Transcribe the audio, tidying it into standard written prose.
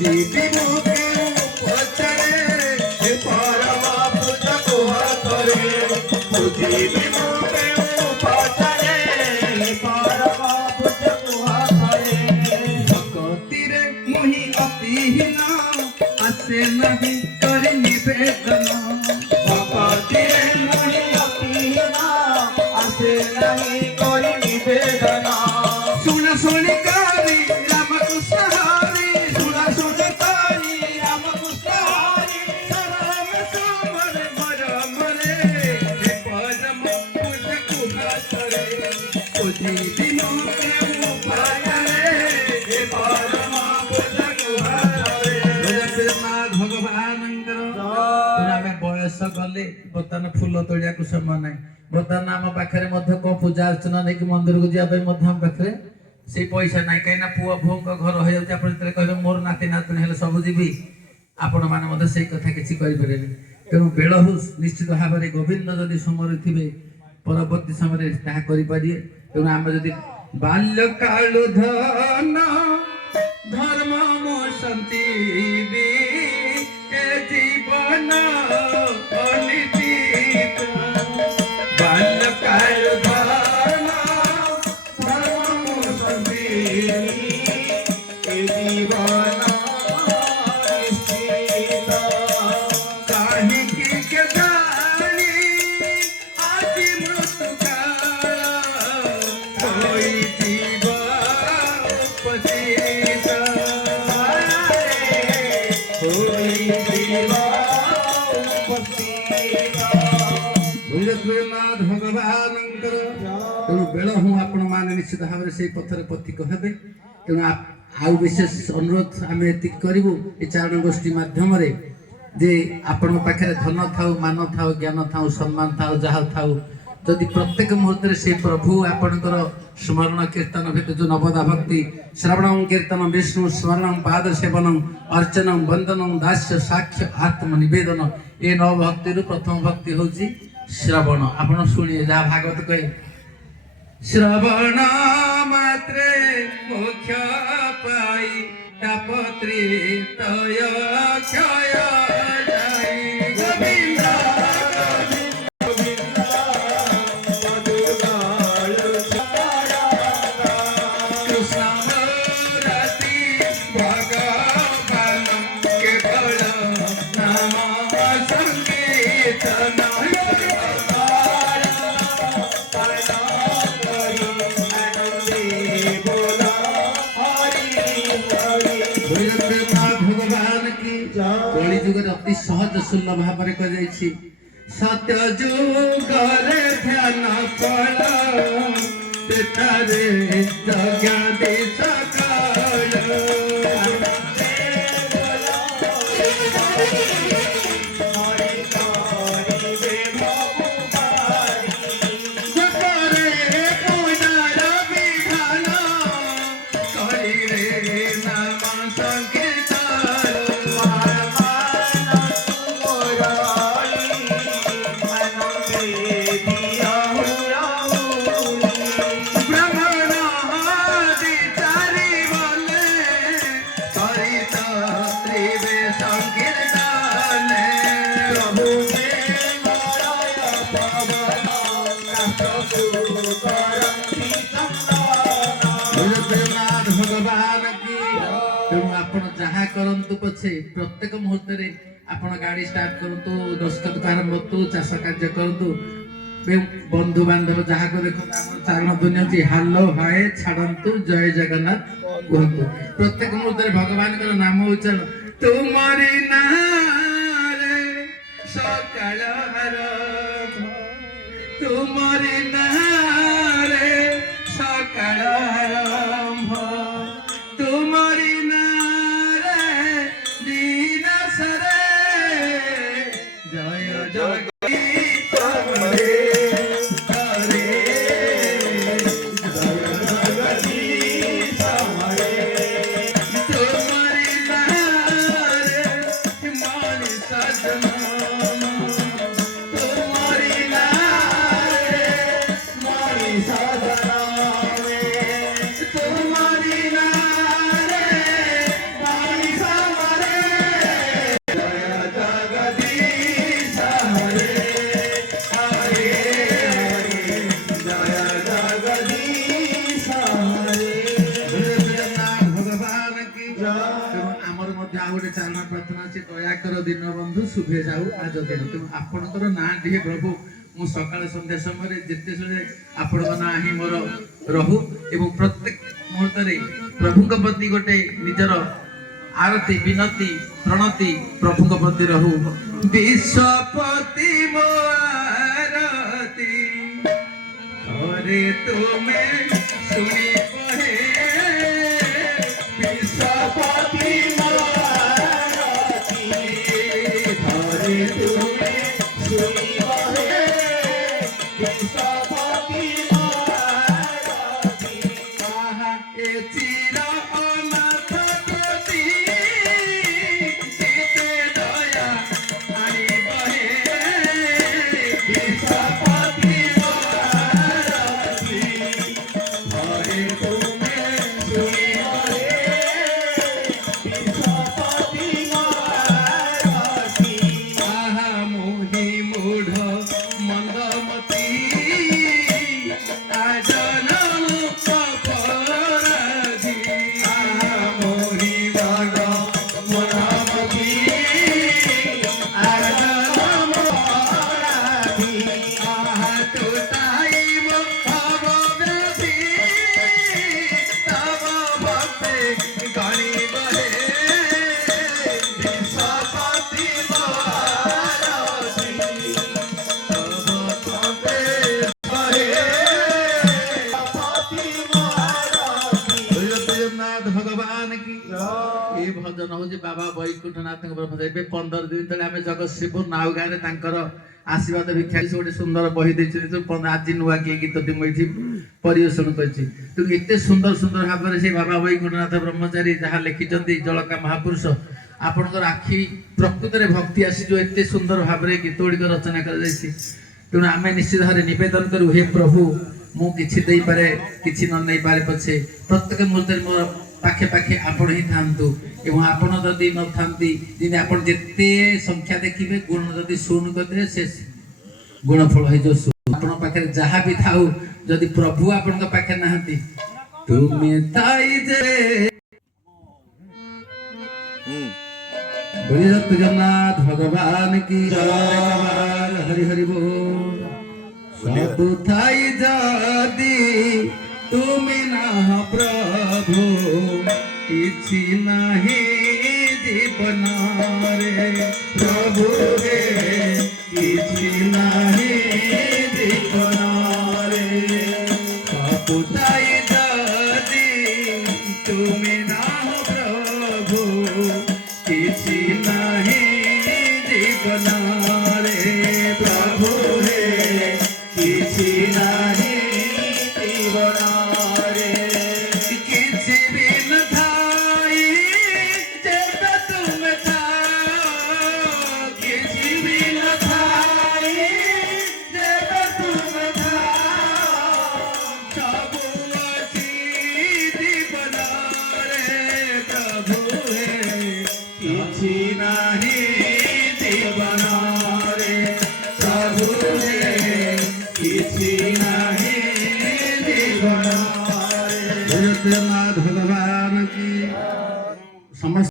जीवी मुके पचरे परम पूजा कुहा करे जीवी मुके पचरे परम पूजा कुहा करे भक्तिरे मुहि अतिहीन आसे नहीं करि निवेदन भक्तिरे मुहि अतिहीन आसे नहीं करि निवेदन सुन सुनि करि राम कृष्ण हरि सुन सुन करि राम कृष्ण हरि राम समर मर मरे हे परम पूजा कुहा करे तुझी दिनों के उपाय हे परम पूजा कुहा करे जगन्नाथ भगवान आमे बयस गले बर्तमान फूल तोड़िया को समय ना बर्तमान आम पाखे कौन पूजा अर्चना नहीं मंदिर को जावाई आम पाखे से पैसा ना कहीं पुओ भूँ घर हो जाए कहे मोर नाती नातुणी हेल्ले सब जीवी आपण मैंने से कथा किसी करें तेणु बेलहुस निश्चित भाव में गोविंद जदि सुमर थे परवर्ती समय करें तेणु आम जदि बाल्यकालु धन धर्म मोसंती जीवन अनितीत बाल्यकाल धन धर्म मोसंती जीवन अनितीत काहे की के जानी आज मृत्यु काल कोई जीव उपजीत जगन्नाथ भगवान तेणु बेल हूँ आपण मैंने निश्चित भाव में से पथर पथिक हे तेणु आउ विशेष अनुरोध आम ये करूँ ये चारण गोष्ठी मध्यम जे आपण पाखे धन थाउ मान थाउ ज्ञान थाउ सम्मान थाउ जहाँ थाउ जदि प्रत्येक मुहूर्त से प्रभु आपणकर स्मरण कीर्तन भितर जो नवदा भक्ति श्रवण कीर्तन विष्णु स्मरण पाद सेवन अर्चन वंदन दास्य साक्ष्य आत्म निवेदन ये नव भक्ति प्रथम भक्ति हूँ श्रवण आपण शुणिए जहाँ भागवत कहे श्रवण मात्रे मोक्ष पाई तापत्री तय क्षय जाई गोविंद अति सहज सुलभ भाव में सत्य जुगरे ध्यान फल जगदे सकल भगवान की तेणु आपण जहाँ करंतु पछे प्रत्येक मुहूर्त रे आपण गाड़ी स्टार्ट करंतु दस्तखत आरंभ करतु चाष कार्य करतु बंधु बांधव जहाँ को देखो चारण दुनिया जी हालो हाय छाड़तु जय जगन्नाथ कहतु प्रत्येक मुहूर्त रे भगवान का नाम उच्चारण तुमरी नारे सकाल आरंभ तुमरी नारे सकाल आरंभ तुमरी नारे दीन सरे जय जगदीश हरे हरे जय जगदीश हरे तुमरी नारे मानी सजना तुमरी नारे मानी सजना तुम्हारी नारे मानी सजना ଆପଣଙ୍କର ଦିନ ବନ୍ଧୁ ଶୁଭେ ଯାଉ ଆଜ ଦିନ। ତେଣୁ ଆପଣଙ୍କର ନାଁ ଟିକେ ପ୍ରଭୁ ମୁଁ ସକାଳ ସନ୍ଧ୍ୟା ସମୟରେ ଯେତେ ଶୁଣେ ଆପଣଙ୍କ ନାଁ ହିଁ ମୋର ରହୁ ଏବଂ ପ୍ରତ୍ୟେକ ମୁହୂର୍ତ୍ତରେ ପ୍ରଭୁଙ୍କ ପ୍ରତି ଗୋଟେ ନିଜର ଆରତି ବିନତି ପ୍ରଣତି ପ୍ରଭୁଙ୍କ ପ୍ରତି ରହୁ। ବିଶ୍ୱପତି ମୋ ଆରତି ଥରେ ତୁମେ ଶୁଣିବ ହେ ବିଶ୍ୱପତି ମୋ ଆରତି ଥରେ ତୁମେ ଶୁଣିବ ହେ ବିଶ୍ୱପତି ମୋ ଆରତି ଆହା ଏ ଚିର ଅନାଥ ପ୍ରତି କେତେ ଦୟା ଆଣିବ ହେ ବିଶ୍ୱପତି ମୋ ଆରତି ଥରେ ତୁମେ ଶୁଣିବ ହେ ବିଶ୍ୱପତି ମୋ ଆରତି ଆହା ମୋହି ମୂଢ଼ ମନ୍ଦମତି ଆଜନମ ଅପରାଧୀ ମୋହି ବଡ଼ ମନମତି ଆନନ୍ଦ ମୋରାଧି ଆହା ତୁତାଇ ମୋ ଭବବ୍ୟାଧି ତବ ଭକ୍ତେ ଗଣିବ ହେ ବିଶ୍ୱପତି ମୋ ଆରତି ତବ ଭକ୍ତେ ହେ ବିଶ୍ୱପତି ମୋ ଆରତି ଜଗନ୍ନାଥ ଭଗବାନ କି ଏ ଭଜନ ହଉଛି ବାବା ବୈକୁଣ୍ଠନାଥଙ୍କ ବ୍ରହ୍ମ। ଏବେ 15 ଦିନ ତଳେ ଆମେ ଜଗତସିଂହପୁର ନାଉ ଗାଁରେ ତାଙ୍କର ଆଶୀର୍ବାଦ ଭିକ୍ଷା ଗୋଟେ ସୁନ୍ଦର ବହି ଦେଇଛନ୍ତି। ଆଜି ନୂଆ କିଏ ଗୀତଟି ମୁଁ ଏଠି ପରିବେଷଣ କରିଛି। ତେଣୁ ଏତେ ସୁନ୍ଦର ସୁନ୍ଦର ଭାବରେ ସେ ବାବା ବୈକୁଣ୍ଠନାଥ ବ୍ରହ୍ମଚାରୀ ଯାହା ଲେଖିଛନ୍ତି ଜଳକା ମହାପୁରୁଷ ଆପଣଙ୍କର ଆଖି ପ୍ରକୃତରେ ଭକ୍ତି ଆସିଯିବ ଏତେ ସୁନ୍ଦର ଭାବରେ ଗୀତ ଗୁଡ଼ିକ ରଚନା କରାଯାଇଛି। ତେଣୁ ଆମେ ନିଶ୍ଚିତ ଭାବରେ ନିବେଦନ କରୁ ହେ ପ୍ରଭୁ ମୁଁ କିଛି ଦେଇପାରେ କିଛି ନ ନେଇପାରେ ପଛେ ପ୍ରତ୍ୟେକ ମୁହୂର୍ତ୍ତରେ ମୋର ପାଖେ ପାଖେ ଆପଣ ହିଁ ଥାଆନ୍ତୁ ଏବଂ ଆପଣ ଯଦି ନଥାନ୍ତି ଯେମିତି ଆପଣ ଯେତେ ସଂଖ୍ୟା ଦେଖିବେ ଗୁଣ ଯଦି ଶୂନ କରିଦେବେ ସେ ଗୁଣ ଫଳ ହେଇଯିବ ଶୂନ। ଆପଣଙ୍କ ପାଖରେ ଯାହା ବି ଥାଉ ଯଦି ପ୍ରଭୁ ଆପଣଙ୍କ ପାଖରେ ନାହାନ୍ତି ତୁମେ ଥାଇ ଯେ ଜଗନ୍ନାଥ ଭଗବାନ କି ହରି ହରି ବୋଲ। ସବୁ ଥାଇ ଯଦି ତୁମେ ନାହ ପ୍ରଭୁ କିଛି ନାହିଁ ଜୀବନରେ ପ୍ରଭୁ ରେ କିଛି ନାହିଁ ଜୀବନରେ ସବୁ ଥାଇ ଯଦି ତୁମେ ନାହ ପ୍ରଭୁ କିଛି ନାହିଁ ଜୀବନରେ ପ୍ରଭୁ ରେ କିଛି ନାହିଁ ଜୀବନରେ କିଛି ବି ନଥାଇ ଯେବେ ତୁମେ ଥାଅ କିଛି ବି ନଥାଇ ଯେବେ ତୁମେ ଥାଅ ସବୁ ଅଛି ଜୀବନରେ ପ୍ରଭୁ ହେ କିଛି ନାହିଁ ଜୀବନରେ ପ୍ରଭୁ ରେ କିଛି ନାହିଁ ଜୀବନରେ ଜଗନ୍ନାଥ ଭଗବାନ କି ସମସ୍ତ